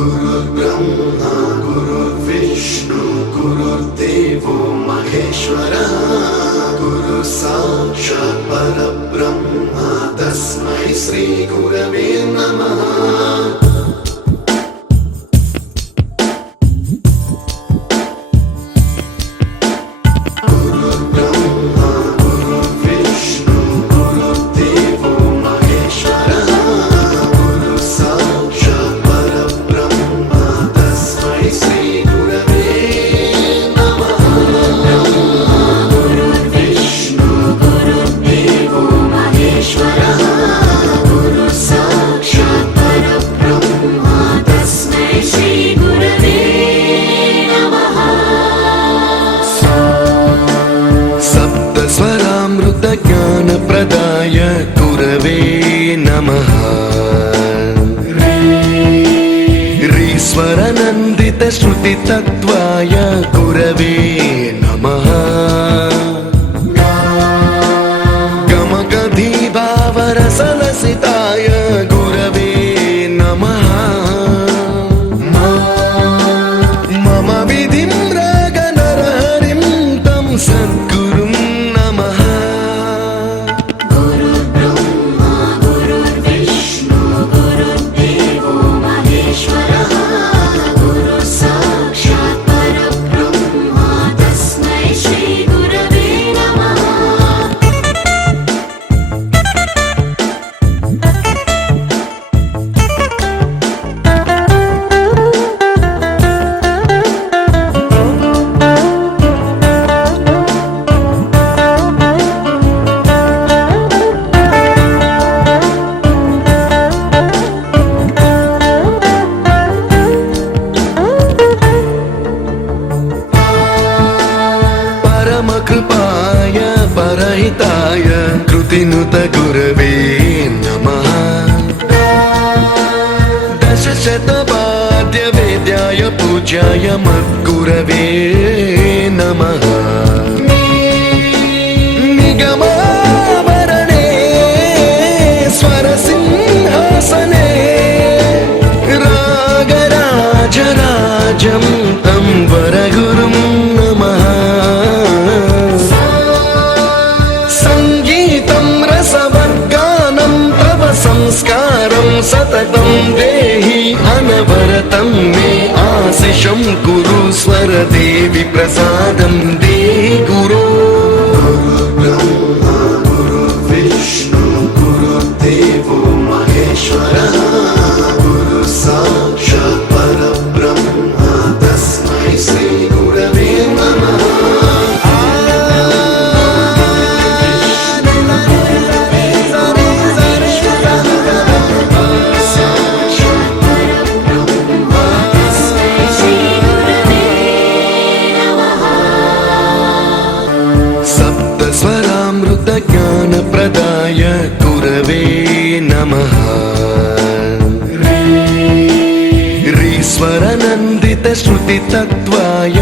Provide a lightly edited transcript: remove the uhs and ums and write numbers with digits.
गुरुर्ब्रह्मा गुरुर्विष्णु गुरुर्देवो महेश्वरः गुरु साक्षात् परब्रह्म तस्मै श्री गुरवे नमः। ज्ञानप्रदाय गुरवे नमः। ह्रीश्वरनन्दित श्रुतितत्त्वाय गुरवे नमः। गमगधीभावरसलसिताय गुरवे नमः। मम विधिं रागनरहरिं तं सद्गुरुं कृपाय परहिताय कृतिनुत गुरवे नमः। दशशतवाद्यवेद्याय पूज्याय मद्गुरवे नमः। निगमावरणे स्वरसिंहासने रागराजराजं तं वरगुरुं नमः। संस्कारं सततं देहि अनवरतं मे आशिषं कुरु स्वरदेवि प्रसादं देहि गुरो। गुरुर्ब्रह्मा गुरुर्विष्णु गुरुर्देवो महेश्वरः गुरु साक्षात् परब्रह्म तस्मै श्री गुरवे नमः। ज्ञानप्रदाय गुरवे नमः। ह्रीश्वरनन्दित श्रुतितत्त्वाय